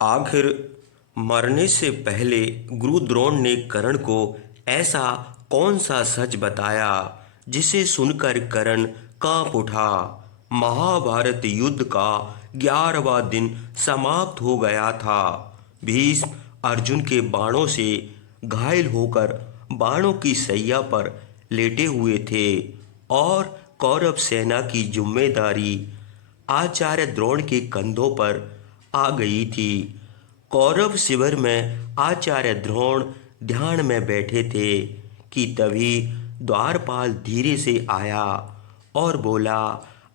आखिर मरने से पहले गुरु द्रोण ने कर्ण को ऐसा कौन सा सच बताया जिसे सुनकर कर्ण कांप उठा। महाभारत युद्ध का 11वां दिन समाप्त हो गया था। भीष्म अर्जुन के बाणों से घायल होकर बाणों की सैया पर लेटे हुए थे और कौरव सेना की जिम्मेदारी आचार्य द्रोण के कंधों पर आ गई थी। कौरव शिविर में आचार्य द्रोण ध्यान में बैठे थे कि तभी द्वारपाल धीरे से आया और बोला,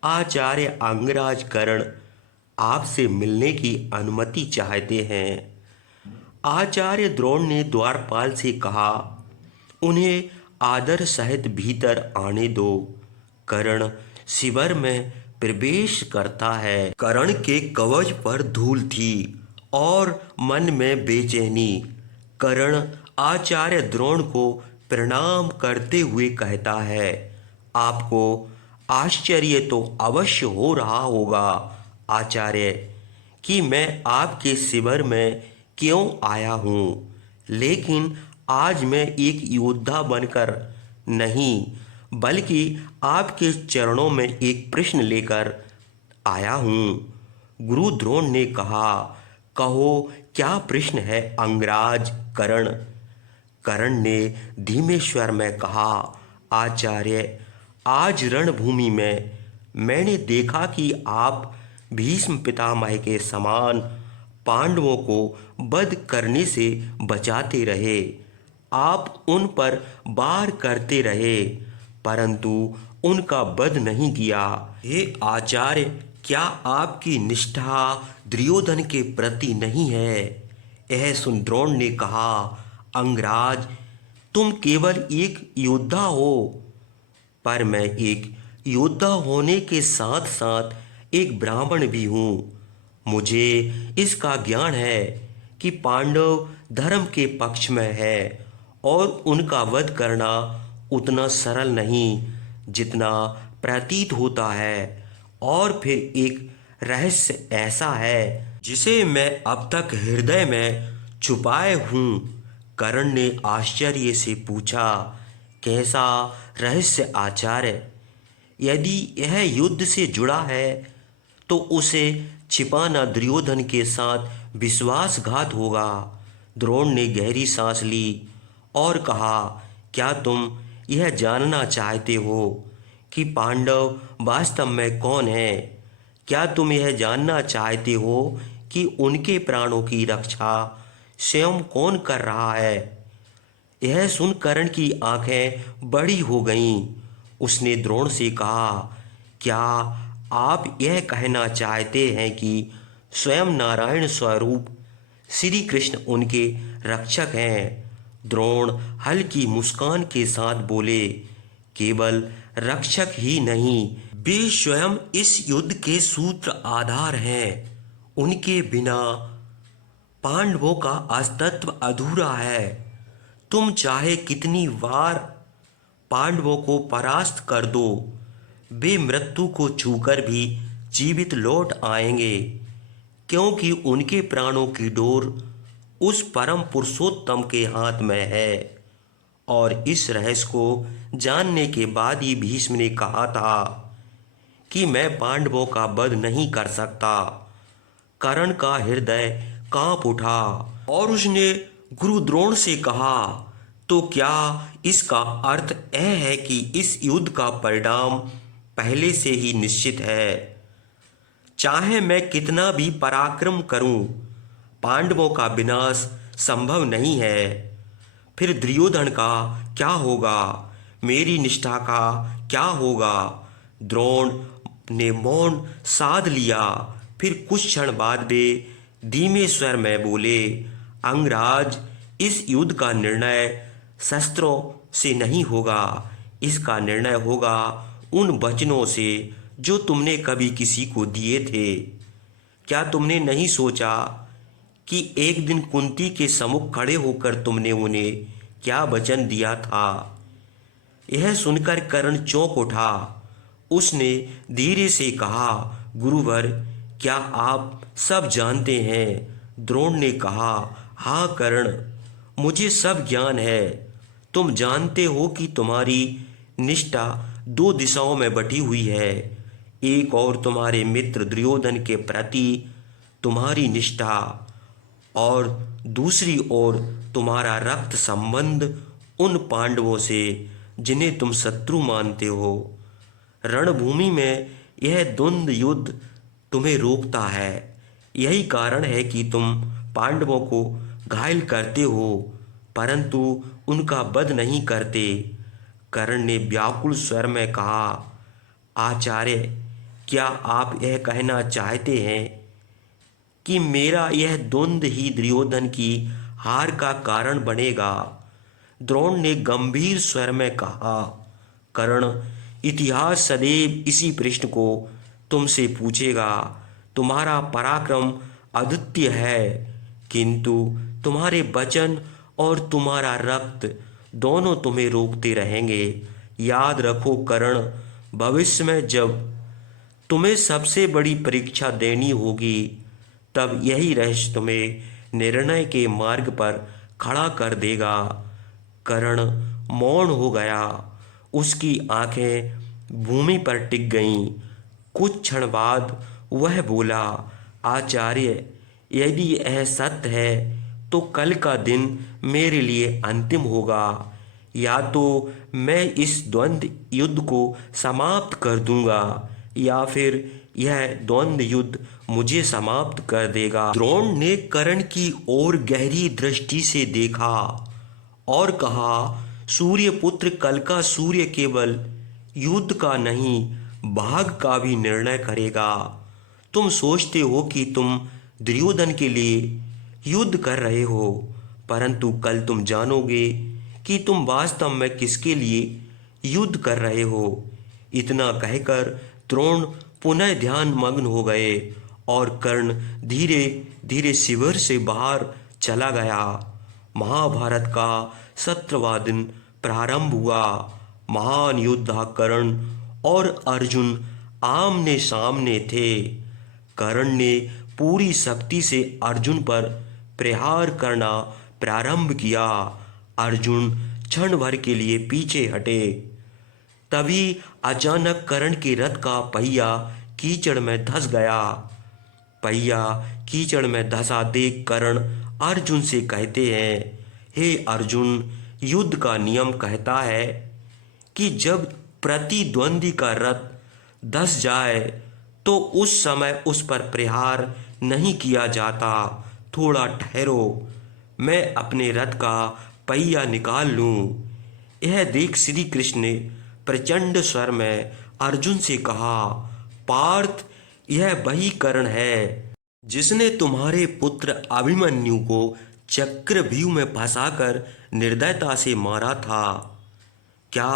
आचार्य अंगराज कर्ण आपसे मिलने की अनुमति चाहते हैं। आचार्य द्रोण ने द्वारपाल से कहा, उन्हें आदर सहित भीतर आने दो। कर्ण शिविर में प्रवेश करता है। कर्ण के कवच पर धूल थी और मन में बेचैनी। कर्ण आचार्य द्रोण को प्रणाम करते हुए कहता है, आपको आश्चर्य तो अवश्य हो रहा होगा आचार्य कि मैं आपके शिविर में क्यों आया हूँ, लेकिन आज मैं एक योद्धा बनकर नहीं बल्कि आपके चरणों में एक प्रश्न लेकर आया हूँ। गुरु द्रोण ने कहा, कहो क्या प्रश्न है अंगराज कर्ण। कर्ण ने धीमे स्वर में कहा, आचार्य आज रणभूमि में मैंने देखा कि आप भीष्म पितामह के समान पांडवों को वध करने से बचाते रहे। आप उन पर वार करते रहे परंतु उनका वध नहीं किया। हे आचार्य, क्या आपकी निष्ठा दुर्योधन के प्रति नहीं है। यह सुन द्रोण ने कहा, अंगराज तुम केवल एक योद्धा हो पर मैं एक योद्धा होने के साथ साथ एक ब्राह्मण भी हूँ। मुझे इसका ज्ञान है कि पांडव धर्म के पक्ष में है और उनका वध करना उतना सरल नहीं जितना प्रतीत होता है। और फिर एक रहस्य ऐसा है जिसे मैं अब तक हृदय में छुपाए हूँ। कर्ण ने आश्चर्य से पूछा, कैसा रहस्य आचार्य। यदि यह युद्ध से जुड़ा है तो उसे छिपाना दुर्योधन के साथ विश्वासघात होगा। द्रोण ने गहरी सांस ली और कहा, क्या तुम यह जानना चाहते हो कि पांडव वास्तव में कौन है। क्या तुम यह जानना चाहते हो कि उनके प्राणों की रक्षा स्वयं कौन कर रहा है। यह सुन कर्ण की आंखें बड़ी हो गईं। उसने द्रोण से कहा, क्या आप यह कहना चाहते हैं कि स्वयं नारायण स्वरूप श्री कृष्ण उनके रक्षक हैं। द्रोण हल्की मुस्कान के साथ बोले, केवल रक्षक ही नहीं वे स्वयं इस युद्ध के सूत्र आधार हैं। उनके बिना पांडवों का अस्तित्व अधूरा है। तुम चाहे कितनी बार पांडवों को परास्त कर दो, वे मृत्यु को छूकर भी जीवित लौट आएंगे क्योंकि उनके प्राणों की डोर उस परम पुरुषोत्तम के हाथ में है। और इस रहस्य को जानने के बाद ही भीष्म ने कहा था कि मैं पांडवों का वध नहीं कर सकता। कर्ण का हृदय कांप उठा और उसने गुरु द्रोण से कहा, तो क्या इसका अर्थ यह है कि इस युद्ध का परिणाम पहले से ही निश्चित है। चाहे मैं कितना भी पराक्रम करूं, पांडवों का विनाश संभव नहीं है। फिर दुर्योधन का क्या होगा, मेरी निष्ठा का क्या होगा। द्रोण ने मौन साध लिया। फिर कुछ क्षण बाद वे धीमे स्वर में बोले, अंगराज इस युद्ध का निर्णय शस्त्रों से नहीं होगा। इसका निर्णय होगा उन वचनों से जो तुमने कभी किसी को दिए थे। क्या तुमने नहीं सोचा कि एक दिन कुंती के सम्मुख खड़े होकर तुमने उन्हें क्या वचन दिया था। यह सुनकर कर्ण चौंक उठा। उसने धीरे से कहा, गुरुवर क्या आप सब जानते हैं द्रोण ने कहा, हाँ कर्ण, मुझे सब ज्ञान है। तुम जानते हो कि तुम्हारी निष्ठा दो दिशाओं में बटी हुई है। एक और तुम्हारे मित्र दुर्योधन के प्रति तुम्हारी निष्ठा, और दूसरी ओर तुम्हारा रक्त संबंध उन पांडवों से जिन्हें तुम शत्रु मानते हो। रणभूमि में यह द्वंद्व युद्ध तुम्हें रोकता है। यही कारण है कि तुम पांडवों को घायल करते हो, परंतु उनका वध नहीं करते। कर्ण ने व्याकुल स्वर में कहा, आचार्य, क्या आप यह कहना चाहते हैं कि मेरा यह द्वंद्व ही दुर्योधन की हार का कारण बनेगा? द्रोण ने गंभीर स्वर में कहा, कर्ण, इतिहास सदैव इसी प्रश्न को तुमसे पूछेगा। तुम्हारा पराक्रम अद्वितीय है, किंतु तुम्हारे वचन और तुम्हारा रक्त दोनों तुम्हें रोकते रहेंगे। याद रखो कर्ण, भविष्य में जब तुम्हें सबसे बड़ी परीक्षा देनी होगी, तब यही रहस्य तुम्हें निर्णय के मार्ग पर खड़ा कर देगा। कर्ण मौन हो गया। उसकी आंखें भूमि पर टिक गईं। कुछ क्षण बाद वह बोला, आचार्य, यदि यह सत्य है तो कल का दिन मेरे लिए अंतिम होगा। या तो मैं इस द्वंद्व युद्ध को समाप्त कर दूंगा, या फिर यह द्वंद्व युद्ध मुझे समाप्त कर देगा। द्रोण ने कर्ण की ओर गहरी दृष्टि से देखा और कहा, सूर्यपुत्र, कल का सूर्य केवल युद्ध का नहीं, भाग का भी निर्णय करेगा। तुम सोचते हो कि तुम दुर्योधन के लिए युद्ध कर रहे हो, परंतु कल तुम जानोगे कि तुम वास्तव में किसके लिए युद्ध कर रहे हो। इतना कहकर द्रोण पुनः ध्यान मग्न हो गए और कर्ण धीरे धीरे शिविर से बाहर चला गया। महाभारत का 17वां दिन प्रारंभ हुआ। महान योद्धा कर्ण और अर्जुन आमने सामने थे। कर्ण ने पूरी शक्ति से अर्जुन पर प्रहार करना प्रारंभ किया। अर्जुन क्षण भर के लिए पीछे हटे। तभी अचानक कर्ण के रथ का पहिया कीचड़ में धंस गया। पहिया कीचड़ में धंसा देख कर्ण अर्जुन से कहते हैं, हे अर्जुन, युद्ध का नियम कहता है कि जब प्रतिद्वंदी का रथ धंस जाए तो उस समय उस पर प्रहार नहीं किया जाता। थोड़ा ठहरो, मैं अपने रथ का पहिया निकाल लूं। यह देख श्री कृष्ण ने प्रचंड स्वर में अर्जुन से कहा, पार्थ, यह वही कर्ण है जिसने तुम्हारे पुत्र अभिमन्यु को चक्रव्यूह में फंसाकर निर्दयता से मारा था। क्या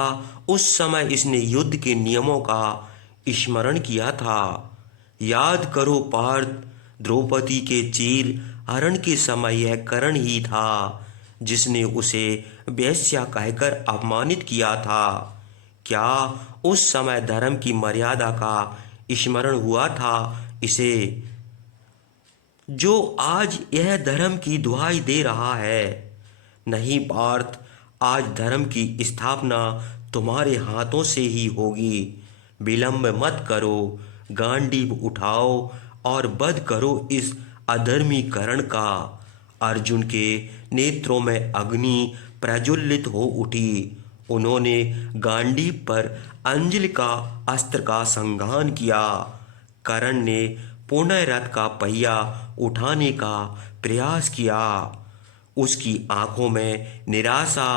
उस समय इसने युद्ध के नियमों का स्मरण किया था? याद करो पार्थ, द्रौपदी के चीर हरण के समय यह कर्ण ही था जिसने उसे वेश्या कहकर अपमानित किया था। क्या उस समय धर्म की मर्यादा का स्मरण हुआ था इसे, जो आज यह धर्म की दुहाई दे रहा है? नहीं पार्थ, आज धर्म की स्थापना तुम्हारे हाथों से ही होगी। विलंब मत करो, गांडीव उठाओ और वध करो इस अधर्मी कर्ण का। अर्जुन के नेत्रों में अग्नि प्रज्वलित हो उठी। उन्होंने गांडीव पर अंजलि का अस्त्र का संघान किया। कर्ण ने पुनः रथ का पहिया उठाने का प्रयास किया। उसकी आंखों में निराशा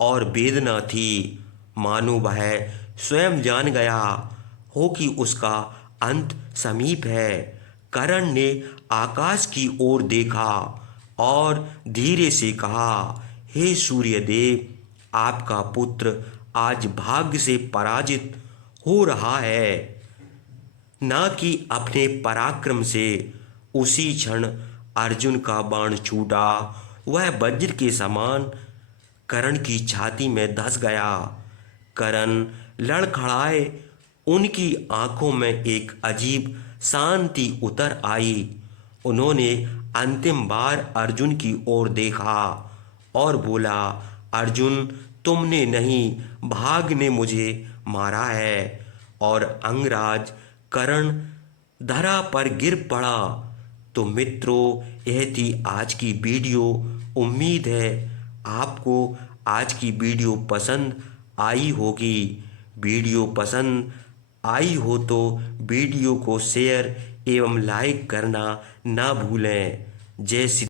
और वेदना थी, मानो वह स्वयं जान गया हो कि उसका अंत समीप है। कर्ण ने आकाश की ओर देखा और धीरे से कहा, हे सूर्यदेव, आपका पुत्र आज भाग्य से पराजित हो रहा है, ना कि अपने पराक्रम से। उसी क्षण अर्जुन का बाण छूटा। वह वज्र के समान कर्ण की छाती में धंस गया। कर्ण लड़खड़ाए। उनकी आंखों में एक अजीब शांति उतर आई। उन्होंने अंतिम बार अर्जुन की ओर देखा और बोला, अर्जुन, तुमने नहीं, भाग ने मुझे मारा है। और अंगराज कर्ण धरा पर गिर पड़ा। तो मित्रों, यह थी आज की वीडियो। उम्मीद है आपको आज की वीडियो पसंद आई होगी। वीडियो पसंद आई हो तो वीडियो को शेयर एवं लाइक करना ना भूलें। जय श्री